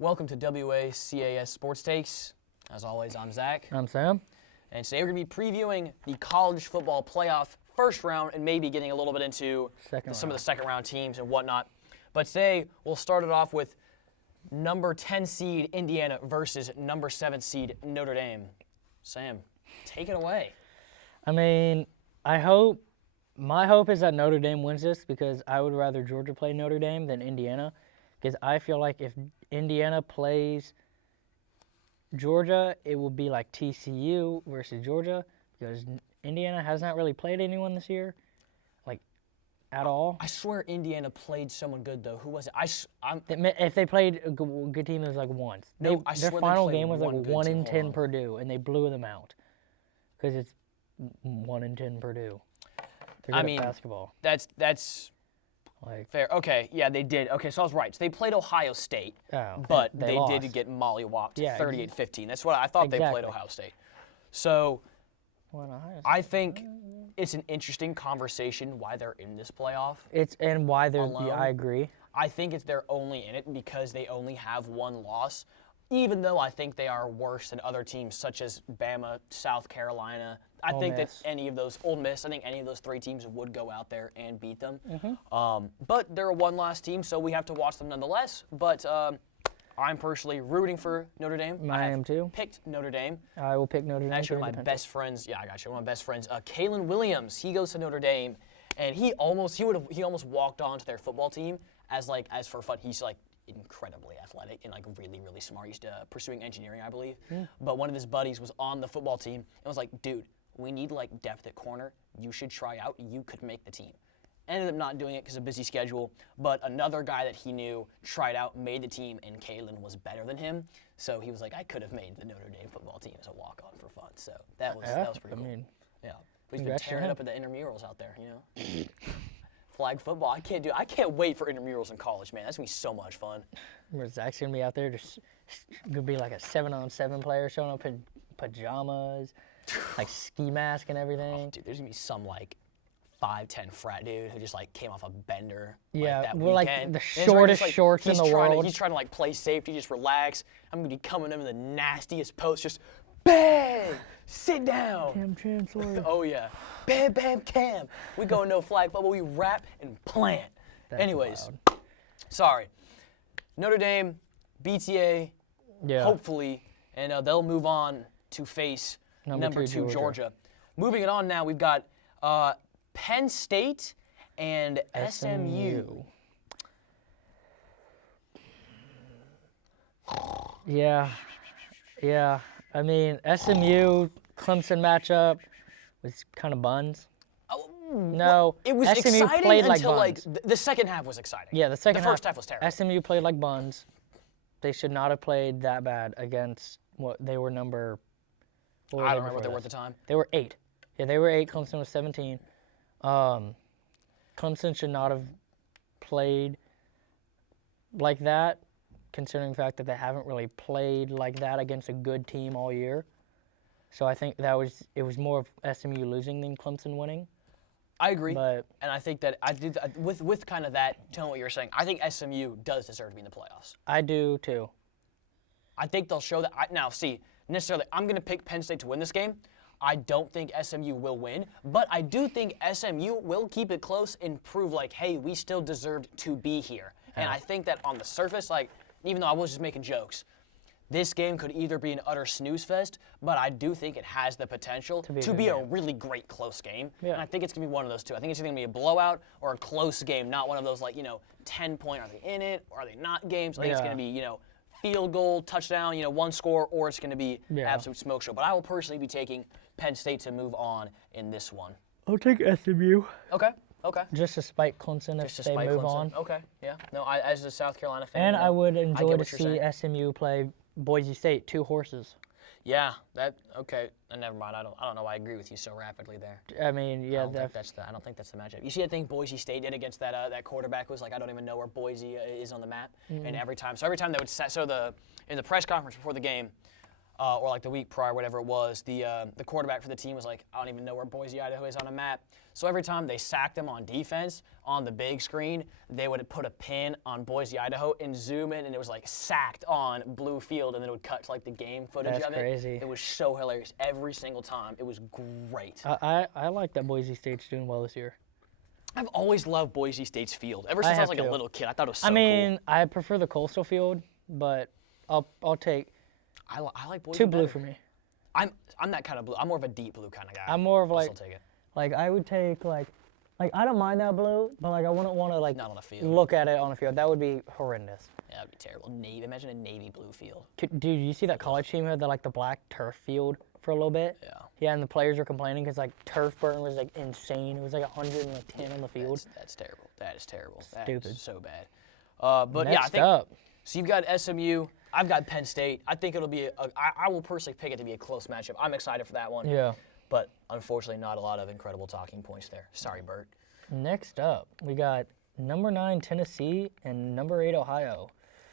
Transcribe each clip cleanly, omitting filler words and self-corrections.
Welcome to CAS Sports Takes. As always, I'm Zach. I'm Sam. And today we're going to be previewing the college football playoff first round and maybe getting a little bit into some of the second round teams and whatnot. But today we'll start it off with number 10 seed Indiana versus number 7 seed Notre Dame. Sam, take it away. I mean, my hope is that Notre Dame wins this because I would rather Georgia play Notre Dame than Indiana, because I feel like if Indiana plays Georgia, it will be like TCU versus Georgia, because Indiana has not really played anyone this year, like, at all. I swear Indiana played someone good, though. Who was it? If they played a good team, it was like once. No, their final game was like 1-10 Purdue, and they blew them out because it's 1-10 Purdue. They're good at basketball. That's like fair. Okay, yeah, they did. Okay, so I was right. So they played Ohio State, but they did get mollywopped 38-15. That's what I thought. They played Ohio State. So I think it's an interesting conversation why they're in this playoff. Why they're. I agree. I think they're only in it because they only have one loss, even though I think they are worse than other teams such as Bama, South Carolina. I think that any of those, Ole Miss, I think any of those three teams would go out there and beat them. But they're a one-loss team, so we have to watch them nonetheless. But I'm personally rooting for Notre Dame. I am too. Picked Notre Dame. I will pick Notre Dame. Actually, one of my best friends. Yeah, I got you. One of my best friends, Kalen Williams. He goes to Notre Dame, and he almost walked onto their football team as for fun. He's like incredibly athletic and like really, really smart. He's pursuing engineering, I believe. But one of his buddies was on the football team and was like, dude, we need like depth at corner. You should try out. You could make the team. Ended up not doing it because of a busy schedule. But another guy that he knew tried out, made the team, and Kalen was better than him. So he was like, I could have made the Notre Dame football team as a walk-on for fun. So that was pretty cool. Yeah. But he's been tearing it up at the intramurals out there, you know? Flag football. I can't wait for intramurals in college, man. That's going to be so much fun. Zach's going to be out there just going to be like a 7-on-7 player showing up in pajamas. Like ski mask and everything. Oh, dude, there's gonna be some like 5'10" frat dude who just like came off a bender. Yeah, like, that we're weekend. Like the shortest shorts in the world. He's trying to like play safety, just relax. I'm gonna be coming in the nastiest post, just bang, sit down. Cam Chancellor. Oh yeah, bam, bam, Cam. We go no flag football. We rap and plant. Anyways, sorry. Notre Dame, BTA, hopefully, and they'll move on to face number two, Georgia. Moving it on now, we've got Penn State and SMU. Yeah. I mean, SMU Clemson matchup was kind of buns. No, it was SMU exciting played until like the second half was exciting. Yeah, the first half was terrible. SMU played like buns. They should not have played that bad against what they were number. I don't remember what they were at the time. They were 8. Yeah, they were 8. Clemson was 17. Clemson should not have played like that, considering the fact that they haven't really played like that against a good team all year. So I think it was more of SMU losing than Clemson winning. I agree, and I think that with kind of that tone what you're saying, I think SMU does deserve to be in the playoffs. I do too. I think they'll show that. Necessarily, I'm going to pick Penn State to win this game. I don't think SMU will win, but I do think SMU will keep it close and prove like, hey, we still deserved to be here. And I think that on the surface, like, even though I was just making jokes, this game could either be an utter snooze fest, but I do think it has the potential to be a really great close game. Yeah. And I think it's going to be one of those two. I think it's going to be a blowout or a close game, not one of those, like, 10-point, are they in it, or are they not games? I think it's going to be, field goal, touchdown, one score, or it's going to be absolute smoke show. But I will personally be taking Penn State to move on in this one. I'll take SMU. Okay. Just to spite Clemson if they move on. Okay, yeah. No, as a South Carolina fan. And I would enjoy to see SMU play Boise State, 2 horses. Yeah, okay. Never mind. I don't know why I agree with you so rapidly there. I mean, yeah. I don't think that's the matchup. You see, I think Boise State did against that quarterback was like, I don't even know where Boise is on the map. And every time they would in the press conference before the game, or like the week prior, whatever it was, the quarterback for the team was like, I don't even know where Boise, Idaho is on a map. So every time they sacked him on defense, on the big screen, they would put a pin on Boise, Idaho, and zoom in, and it was like sacked on blue field, and then it would cut to like the game footage That's of it. crazy. It was so hilarious every single time. It was great. I like that Boise State's doing well this year. I've always loved Boise State's field. Ever since I was like a little kid, I thought it was so cool. I prefer the Coastal field, but I'll take I like Boise two blue better. for me. I'm that kind of blue. I'm more of a deep blue kind of guy. I'm more of I'll like still take it. like I would take like I don't mind that blue, but like I wouldn't want to like Not on a field. look at it on a field. That would be horrendous. Yeah, that'd be terrible. Imagine a navy blue field. Dude, you see that college team had the black turf field for a little bit? Yeah. Yeah, and the players were complaining because like turf burn was like insane. It was like 110 on the field. That's terrible. That is terrible. Stupid. That is so bad. But yeah, I Next think. up, So you've got SMU. I've got Penn State. I think it'll be. I will personally pick it to be a close matchup. I'm excited for that one. yeah. But unfortunately, not a lot of incredible talking points there. Sorry, Bert. Next up, we got number 9 Tennessee and number 8 Ohio.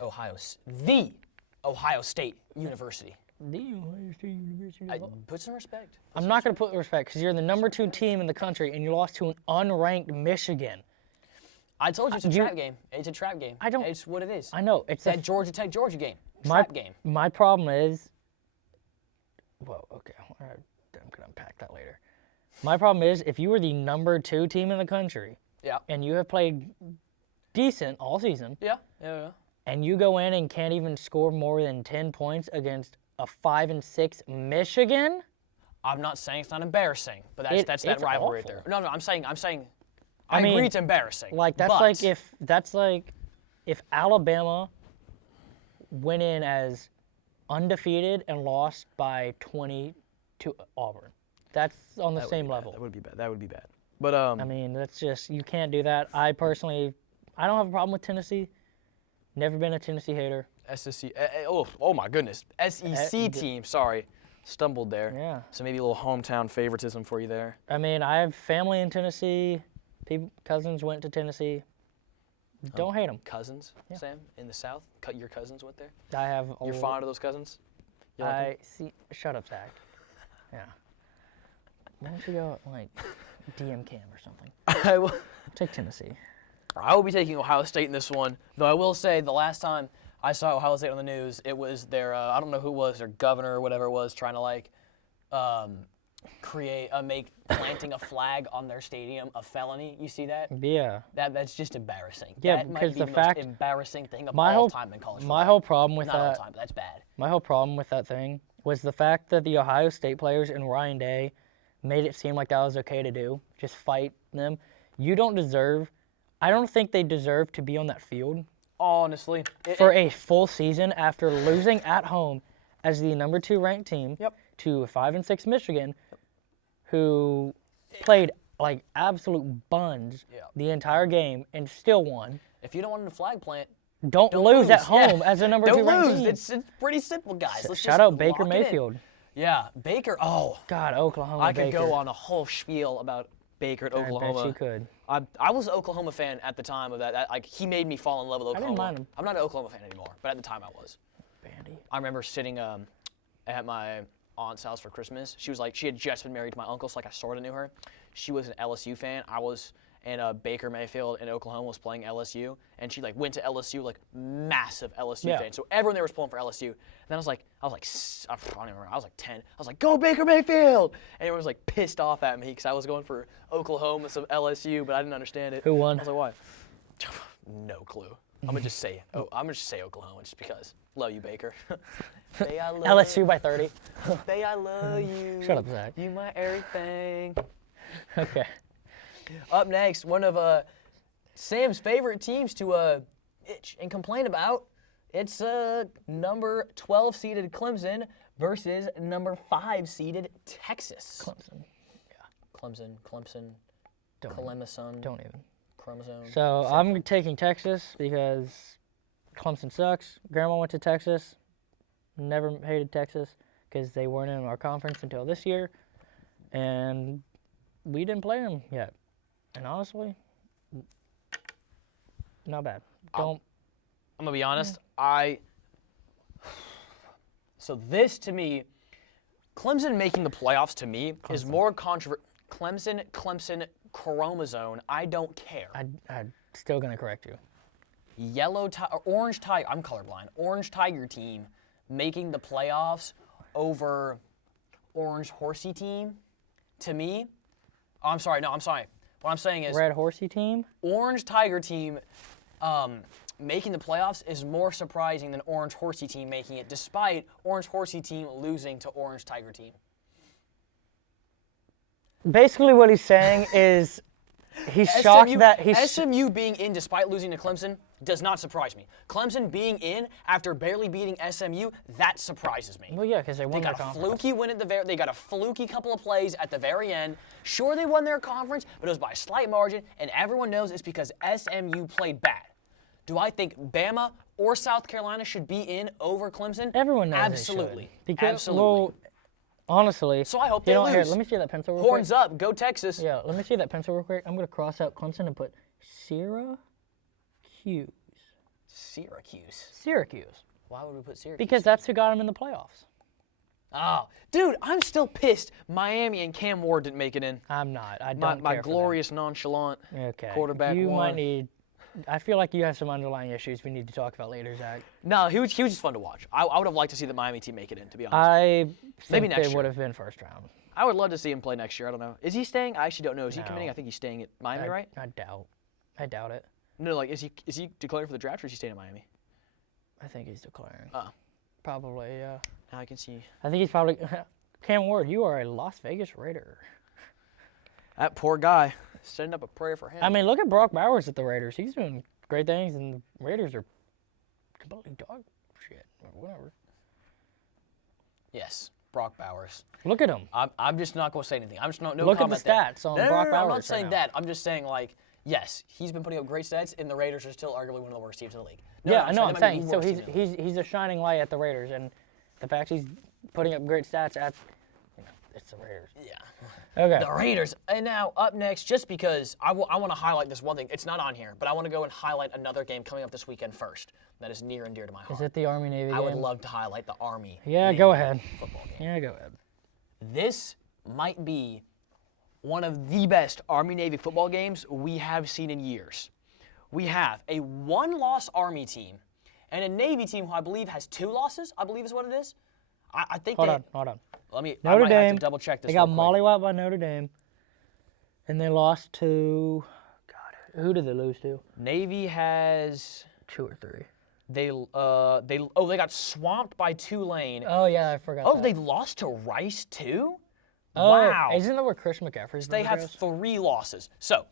The Ohio State University. The Ohio State University. Put some respect. I'm not going to put respect because you're the number 2 team in the country and you lost to an unranked Michigan. I told you it's a trap game. It's a trap game. I don't- It's what it is. I know it's That Georgia Tech Georgia game. my Trap game. My problem is, well, okay, I'm gonna unpack that later. My problem is if you were the number 2 team in the country Yeah. and you have played decent all season Yeah. Yeah. and you go in and can't even score more than 10 points against a 5-6 Michigan. I'm not saying it's not embarrassing, but that's that it's rivalry right awful. there. No, I'm saying I agree mean, it's embarrassing. Like that's but like if Alabama went in as undefeated and lost by 20 to Auburn. That's on the that would same be bad. level. That would be bad. That would be bad. But I mean, that's just you can't do that. I don't have a problem with Tennessee. Never been a Tennessee hater. SEC. Oh my goodness. SEC team. Sorry, stumbled there. Yeah. So maybe a little hometown favoritism for you there. I mean, I have family in Tennessee. Cousins went to Tennessee. Don't hate them. Cousins, Sam, in the South. Your cousins went there. I have. You're fond of those cousins. You like 'em? I see. Shut up, Zach. Yeah. Why don't you go like DM Cam or something? I will. Take Tennessee. I will be taking Ohio State in this one, though I will say the last time I saw Ohio State on the news, it was their, I don't know who it was, their governor or whatever it was, trying to like make planting a flag on their stadium a felony. You see that? Yeah. That's just embarrassing. Yeah, that might because be the the fact- most embarrassing thing of my all whole- time in college football. My whole problem with Not all that. time, but that's bad. My whole problem with that thing was the fact that the Ohio State players and Ryan Day made it seem like that was okay to do. Just fight them. You don't deserve. I don't think they deserve to be on that field Honestly. for a full season after losing at home as the number 2 ranked team Yep. to a 5-6 Michigan, who played like absolute buns Yeah. the entire game and still won. If you don't want a flag plant, Don't lose at home Yeah. as a number don't 2 ranked lose. team. It's pretty simple, guys. Let's Shout just out Baker lock it in. Mayfield. Yeah, Baker. Oh, God, Oklahoma I could Baker. go on a whole spiel about Baker at I bet Oklahoma. you could. I was an Oklahoma fan at the time of that. Like he made me fall in love with Oklahoma. didn't mind him. I'm not an Oklahoma fan anymore, but at the time I was. Bandy. I remember sitting at my aunt's house for Christmas. She had just been married to my uncle, so like I sort of knew her. She was an LSU fan. I was, and Baker Mayfield in Oklahoma was playing LSU, and she like went to LSU, like massive LSU Yeah. fan. So everyone there was pulling for LSU. And then I was like, I don't even remember. I was like 10. I was like, go Baker Mayfield! And everyone was like pissed off at me because I was going for Oklahoma, some LSU, but I didn't understand it. Who won? I was like, why? No clue. I'm gonna just say Oklahoma just because. Love you, Baker. Say I love LSU by 30. Say I love you. Shut up, Zach. You my everything. Okay. Up next, one of Sam's favorite teams to itch and complain about. It's number 12 seeded Clemson versus number 5 seeded Texas. Clemson. Clemson, Don't Clemson, Don't even. chromosome. So I'm taking Texas because Clemson sucks. Grandma went to Texas. Never hated Texas because they weren't in our conference until this year, and we didn't play them yet. And honestly, not bad. I'm gonna be honest. So this, to me, Clemson making the playoffs, to me, is more controversial. Clemson, chromosome, I don't care. I'm still going to correct you. Orange Tiger, I'm colorblind. Orange Tiger team making the playoffs over Orange Horsey team, to me, I'm sorry. What I'm saying is Red Horsey team? Orange Tiger team making the playoffs is more surprising than Orange Horsey team making it, despite Orange Horsey team losing to Orange Tiger team. Basically what he's saying is he's shocked that he's... SMU being in despite losing to Clemson does not surprise me. Clemson being in after barely beating SMU, that surprises me. Well, yeah, because they won their They got a conference. fluky win at the they got a fluky couple of plays at the very end. Sure, they won their conference, but it was by a slight margin, and everyone knows it's because SMU played bad. Do I think Bama or South Carolina should be in over Clemson? Everyone knows Absolutely. They should. Because, Absolutely. Well, honestly... So I hope you they know, lose. Here, let me see that pencil real Horns quick. up, go Texas. Yeah, let me see that pencil real quick. I'm going to cross out Clemson and put Syracuse. Syracuse. Why would we put Syracuse? Because that's who got him in the playoffs. Oh, dude, I'm still pissed. Miami and Cam Ward didn't make it in. I'm not. I don't My care for glorious, nonchalant them. Okay. quarterback You won. might need... I feel like you have some underlying issues we need to talk about later, Zach. No, he was just fun to watch. I would have liked to see the Miami team make it in, to be honest. I Maybe think next they year. would have been first round. I would love to see him play next year. I don't know. Is he staying? I actually don't know. Is he No. committing? I think he's staying at Miami, right? I doubt it. No, like, is he declaring for the draft or is he staying at Miami? I think he's declaring. Oh. Probably, yeah. Now I can see. I think he's probably... Cam Ward, you are a Las Vegas Raider. That poor guy. Setting up a prayer for him. I mean, look at Brock Bowers at the Raiders. He's doing great things, and the Raiders are completely dog shit or whatever. Yes, Brock Bowers. Look at him. I'm just not going to say anything. I'm just no Look at the comment there. stats on No, Brock I'm Bowers not right saying now. that. I'm just saying, like, yes, he's been putting up great stats, and the Raiders are still arguably one of the worst teams in the league. Yeah, I know. they I'm might be saying the so. worst team in the league. He's a shining light at the Raiders, and the fact he's putting up great stats at, it's the Raiders. Yeah. Okay. The Raiders. And now, up next, just because I want to highlight this one thing. It's not on here, but I want to go and highlight another game coming up this weekend first. That is near and dear to my heart. Is it the Army Navy game? I would love to highlight the Army. Yeah, Navy go ahead. Football game. Yeah, go ahead. This might be one of the best Army Navy football games we have seen in years. We have a one-loss Army team and a Navy team who I believe has 2 losses, I believe is what it is. I think Hold they... on. I Notre might have Dame. to double check this They got real quick. mollywopped by Notre Dame, and they lost to. God, who did they lose to? Navy has... 2 or 3. They got swamped by Tulane. Oh yeah, I forgot. Oh, that. they lost to Rice too? Oh, Wow. Isn't that where Chris McCaffrey's They number have goes? 3 losses. So,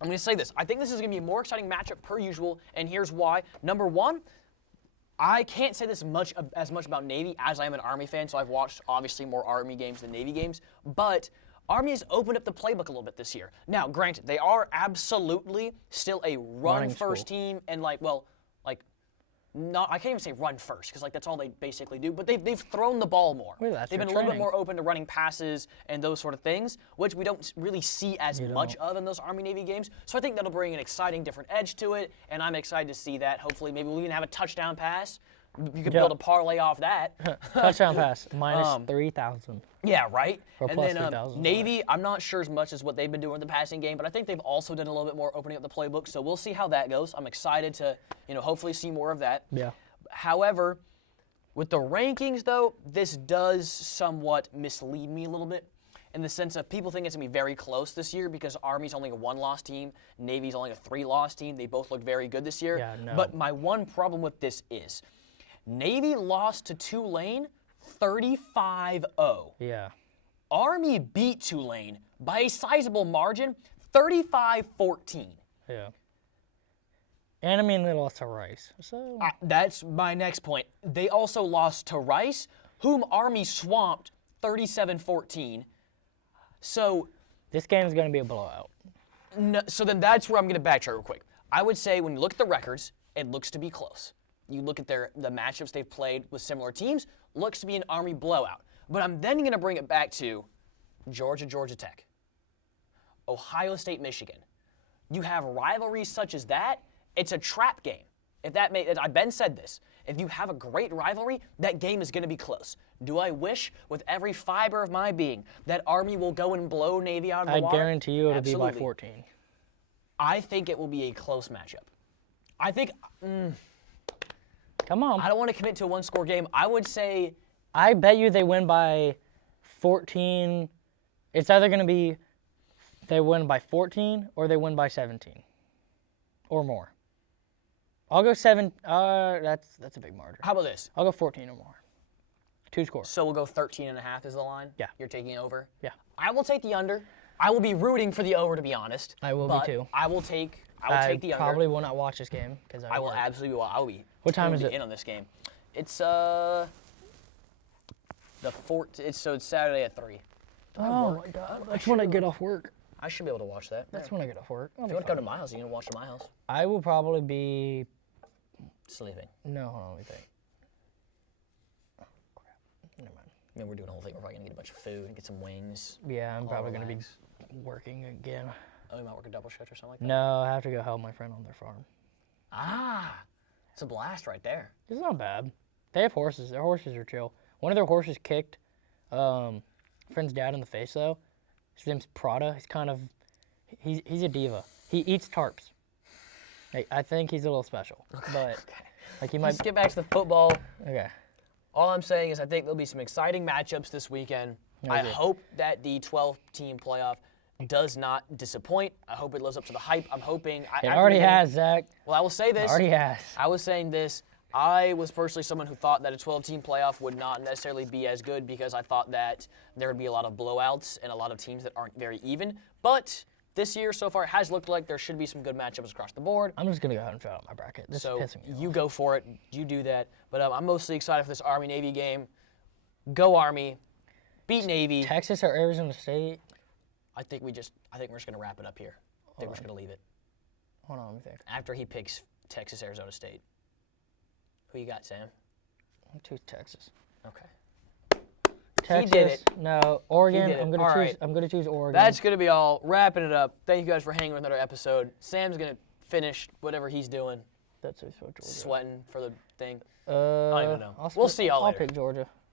I'm going to say this. I think this is going to be a more exciting matchup per usual, and here's why. Number one, I can't say this as much about Navy as I am an Army fan, so I've watched obviously more Army games than Navy games, but Army has opened up the playbook a little bit this year. Now, granted, they are absolutely still a run-first team, and I can't even say run first because that's all they basically do. But they've thrown the ball more. Well, that's they've your been a little bit training. more open to running passes and those sort of things, which we don't really see as much of in those Army Navy games. So I think that'll bring an exciting, different edge to it, and I'm excited to see that. Hopefully, maybe we'll even have a touchdown pass. You could build a parlay off that. Touchdown pass minus 3,000. Yeah, right? Or And plus then 3,000, Navy, I'm not sure as much as what they've been doing in the passing game, but I think they've also done a little bit more opening up the playbook, so we'll see how that goes. I'm excited to, hopefully see more of that. Yeah. However, with the rankings, though, this does somewhat mislead me a little bit in the sense of people think it's going to be very close this year because Army's only a 1-loss team, Navy's only a 3-loss team. They both look very good this year. Yeah, no. But my one problem with this is Navy lost to Tulane 35-0. Yeah. Army beat Tulane by a sizable margin, 35-14. Yeah. And I mean, they lost to Rice. So That's my next point. They also lost to Rice, whom Army swamped 37-14. So, this game is going to be a blowout. so then that's where I'm going to backtrack real quick. I would say when you look at the records, it looks to be close. You look at the matchups they've played with similar teams, looks to be an Army blowout. But I'm then going to bring it back to Georgia Tech, Ohio State, Michigan. You have rivalries such as that. It's a trap game. Ben said this. If you have a great rivalry, that game is going to be close. Do I wish with every fiber of my being that Army will go and blow Navy out of the I water? guarantee you it'll Absolutely. be by 14. I think it will be a close matchup. I think Come on. I don't want to commit to a one-score game. I would say I bet you they win by 14. It's either going to be they win by 14 or they win by 17 or more. I'll go 7. That's a big margin. how about this? I'll go 14 or more. 2 scores. So we'll go 13.5 is the line? Yeah. You're taking over? Yeah. I will take the under. I will be rooting for the over, to be honest. I will but be too. I will take the under. Probably will not watch this game because I will absolutely. I'll be. What time is tuned it? in on this game? It's the It's Saturday at 3. Oh my God! That's when I get off work. I should be able to watch that. That's when I get off work. If you want to come to my house, you can watch at my house. I will probably be. Sleeping. No, hold on, let me think. Oh, crap. Never mind. I mean, we're doing a whole thing. We're probably gonna get a bunch of food and get some wings. Yeah, I'm probably gonna be relax. working again. Oh, you might work a double shift or something like that. No, I have to go help my friend on their farm. Ah, it's a blast right there. It's not bad. They have horses. Their horses are chill. One of their horses kicked friend's dad in the face though. His name's Prada. He's kind of he's a diva. He eats tarps. Like, I think he's a little special, but like he might. Let's get back to the football. Okay. All I'm saying is I think there'll be some exciting matchups this weekend. I Okay. hope that the 12-team playoff does not disappoint. I hope it lives up to the hype. I'm hoping. It already has, Zach. Well, I will say this. Already has. I was saying this. I was personally someone who thought that a 12-team playoff would not necessarily be as good because I thought that there would be a lot of blowouts and a lot of teams that aren't very even. But this year so far it has looked like there should be some good matchups across the board. I'm just gonna go ahead and fill out my bracket. This So is pissing me you off. go for it. You do that. But I'm mostly excited for this Army-Navy game. Go Army. Beat Navy. Texas or Arizona State? I think we're just gonna wrap it up here. I think we're just gonna leave it. Hold on, let me think. After he picks Texas, Arizona State. Who you got, Sam? I'm choose Texas. Okay. Texas. did it. No, Oregon. did it. I'm gonna All choose. right. I'm gonna choose Oregon. That's gonna be all. Wrapping it up. Thank you guys for hanging with another episode. Sam's gonna finish whatever he's doing, That's so Georgia. sweating for the thing. I don't even know. We'll see y'all I'll later. pick Georgia.